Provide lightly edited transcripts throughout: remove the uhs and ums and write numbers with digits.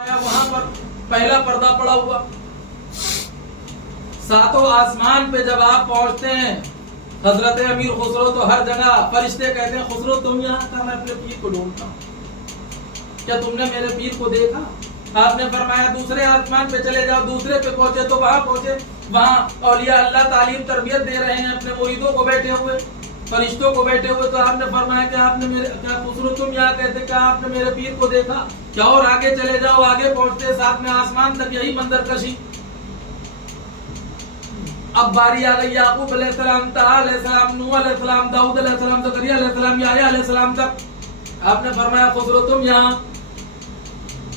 वहां पर पहला पर्दा पड़ा हुआ। सातों आसमान पे जब आप पहुंचते हैं हजरत अमीर खुसरो, तो हर जगह फरिश्ते कहते हैं खुसरो तुम यहाँ था, मैं अपने पीर को ढूंढता हूँ, क्या तुमने मेरे पीर को देखा? आपने फरमाया दूसरे आसमान पे चले जाओ। दूसरे पे पहुंचे तो वहां पहुंचे, वहां औलिया अल्लाह तालीम तरबियत दे रहे हैं अपने मुरीदों को बैठे हुए, फरिश्तों को बैठे हुए। तो आपने फरमाया कि आपने मेरे क्या खुसरो तुम यहाँ कहते, क्या आपने मेरे पीर को देखा? क्या और आगे चले जाओ। आगे पहुंचते सातवें आसमान तक यही मंजर कशी। अब बारी आ गई याकूब अलैहिस्सलाम, ताहा अलैहिस्सलाम, नूह अलैहिस्सलाम, दाऊद अलैहिस्सलाम, ज़करिया अलैहिस्सलाम, याहया अलैहिस्सलाम तक। आपने फरमाया खुसरो तुम यहाँ,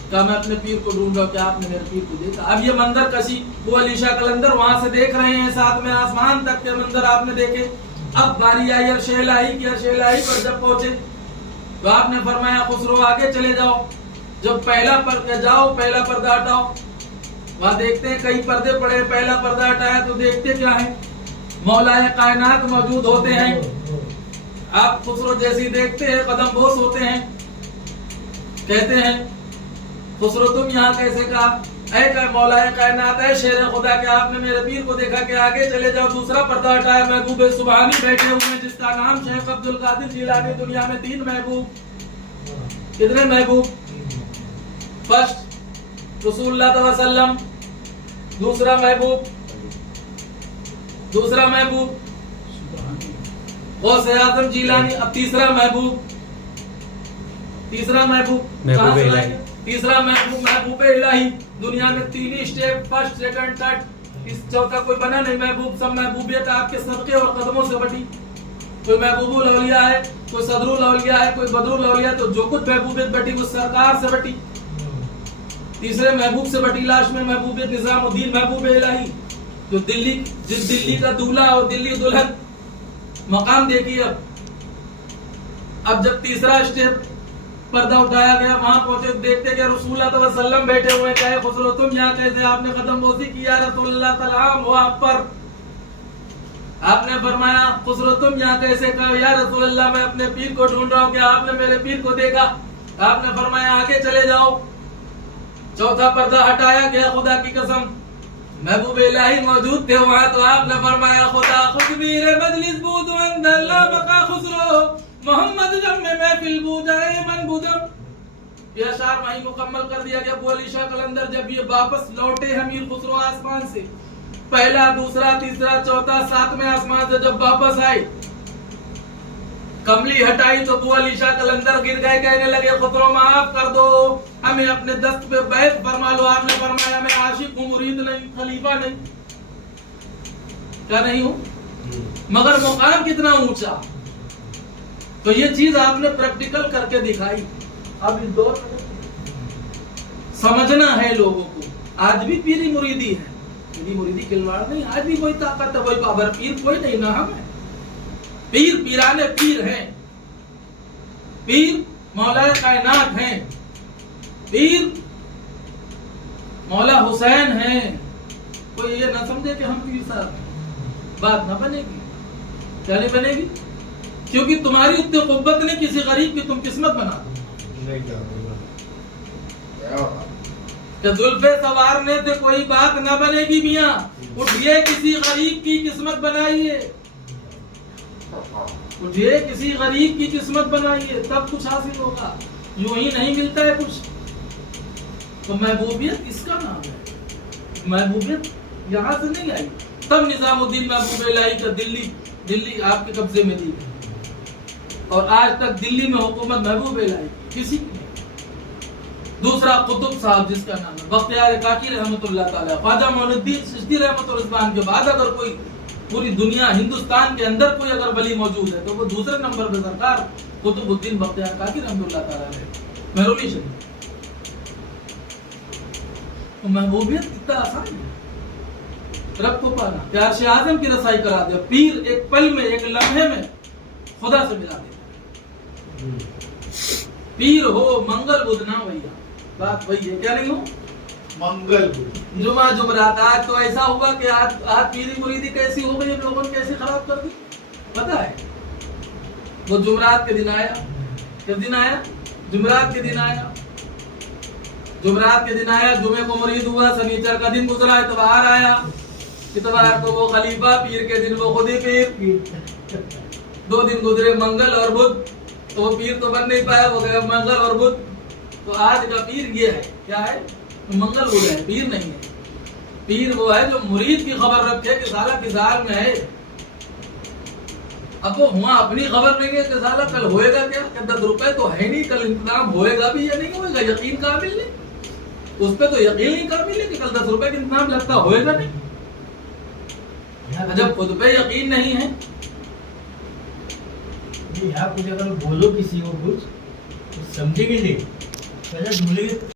क्या मैं अपने पीर को ढूंढ रहा हूं, क्या आपने मेरे पीर को देखा? अब ये मंजर कशी वो अलीशा कलंदर वहां से देख रहे हैं, सातवें आसमान तक के मंजर आपने देखे। अब बारी आई अर्शेलाही की। अर्शेलाही पर जब पहुंचे तो आपने फरमाया खुसरो आगे चले जाओ। जब पहला पर्दा हटाओ, वहां देखते हैं कई पर्दे पड़े। पहला पर्दा हटाया तो देखते क्या है, मौलाए कायनात मौजूद होते हैं। आप खुसरो जैसी देखते हैं कदम बोस होते हैं। कहते हैं खुसरो तुम यहाँ कैसे कहा? ऐ मौलाए कायनात, ऐ शेर खुदा, क्या आपने मेरे पीर को देखा? कि आगे चले जाओ। दूसरा पर्दा हटाया, महबूब सुबहानी बैठे हुए हैं, जिसका नाम शेख अब्दुल कादिर जिलानी। दुनिया में 3 महबूब। कितने महबूब? फर्स्ट रसूलुल्लाह सल्लल्लाहु अलैहि वसल्लम, दूसरा महबूब गौसे आजम जिलानी। अब तीसरा महबूब महबूब इलाही। दुनिया में 3 स्टेप, फर्स्ट सेकंड थर्ड, इस चौथा कोई बना नहीं महबूब। सब महबूबियत आपके सदके और कदमों से बटी। कोई महबूबुल औलिया है, कोई सदरुल औलिया है, कोई बदरुल औलिया। तो जो कुछ महबूबियत बटी वो सरकार से बटी। तीसरे महबूब से बटी लाश में महबूबियत निजामुद्दीन महबूब इलाही, जो दिल्ली का दूल्हा और दिल्ली दुल्हन। मकाम देखिए। अब जब तीसरा स्टेप पर्दा उठाया गया, वहां पहुंचे, देखते कि रसूलुल्लाह सल्लल्लाहु अलैहि वसल्लम बैठे हुए। कहे खुसरो तुम यहाँ कैसे? आपने कदम बोसी की, या रसूलुल्लाह सलाम हो आप पर। आपने फरमाया खुसरो तुम यहाँ कैसे? कहा या रसूलुल्लाह मैं अपने पीर को ढूंढ रहा हूँ, क्या आपने मेरे पीर को देखा? आपने फरमाया आगे चले जाओ। चौथा पर्दा हटाया गया। खुदा की कसम महबूब इलाही मौजूद थे वहां। तो आपने फरमाया खुदा खुद मेरे मजलिस बूद अंदल्ला बका खुसरो मोहम्मद जब में महफिल बूजाए मन बुदम। यह अशार वहीं मुकम्मल कर दिया गया। वो अलीशा कलंदर जब ये वापस लौटे अमीर खुसरो आसमान से, पहला दूसरा तीसरा चौथा 7वें आसमान से जब वापस आए, कमली हटाई तो वो अलीशा कलंदर गिर गए। कहने लगे खुसरो माफ कर दो, हमें अपने दस्त पे बैत फरमा लो। आपने फरमाया मैं आशिक हूँ, मुरीद नहीं, खलीफा नहीं। क्या नहीं हूँ, मगर मुकाम कितना ऊंचा। तो ये चीज आपने प्रैक्टिकल करके दिखाई। अब इस दौर में समझना है लोगों को। आज भी पीरी मुरीदी है, पीरी मुरीदी खिलवाड़ नहीं। आज भी वही ताकत है, वही पावर। पीर कोई नहीं ना, हम पीर पीराने पीर हैं। पीर मौलाए कायनात हैं। पीर मौला हुसैन हैं। कोई ये ना समझे कि हम पीर साहब, बात ना बनेगी। क्या नहीं बनेगी? क्योंकि तुम्हारी उतनी कुव्वत नहीं किसी गरीब की तुम किस्मत बना दो। जुल्फे सवारने से कोई बात ना बनेगी मियाँ। उठिए किसी गरीब की किस्मत बनाइए, उठिए किसी गरीब की किस्मत बनाइए, तब कुछ हासिल होगा। यूं ही नहीं मिलता है कुछ। तो महबूबियत इसका नाम है। महबूबियत यहाँ से नहीं आई। तब निजामुद्दीन महबूब इलाही का दिल्ली आपके कब्जे में दी, और आज तक दिल्ली में हुकूमत महबूब इलाही किसी की नहीं। दूसरा कुतुब साहब जिसका नाम है बख्तियार काकी रहमतुल्लाह ताला, ख्वाजा मोइनुद्दीन चिश्ती रहमतुल्लाह के बाद अगर कोई पूरी दुनिया हिंदुस्तान के अंदर कोई अगर वली मौजूद है तो वो दूसरे नंबर पे सरकार कुतुबुद्दीन बख्तियार काकी रहमतुल्लाह ताला है, महरूली शरीफ। तो महबूबियत इतना आसान है रब को पाना। प्यार से आजम की रसाई करा दे। पीर एक पल में, एक लम्हे में खुदा से मिला दे। पीर हो मंगल बुध ना भैया, बात वही है। क्या नहीं हो मंगल जुमा जुमरात। आज तो ऐसा हुआ कि आज पीरी मुरीदी कैसी हो गई, लोगों ने कैसे खराब कर दी पता है। वो जुमरात के दिन आया, किस दिन आया? जुमरात के दिन आया। जुमरात के दिन आया, जुमे को मुरीद हुआ, शनिचर का दिन गुजरा, इतवार आया, इतवार को वो खलीफा, पीर के दिन वो खुद ही पीर। 2 दिन गुजरे मंगल और बुध, तो वो पीर तो बन नहीं पाया, वो गया मंगल और बुध। तो आज का पीर ये है, क्या है? मंगल बुध है, पीर नहीं है। पीर वो है जो मुरीद की खबर रखे कि साला किस हाल में है। अब वो हुआ अपनी खबर नहीं है कि साला कल होएगा क्या, 10 रुपए तो है नहीं, कल इंतजाम होएगा भी या नहीं होएगा, यकीन काबिल नहीं, उस पर तो यकीन ही काबिल है कि कल 10 रुपए का इंतजाम लगता होएगा नहीं। जब खुद पे यकीन नहीं है, आप कुछ अगर बोलो किसी को कुछ समझेंगे नहीं, पहले भूलेंगे।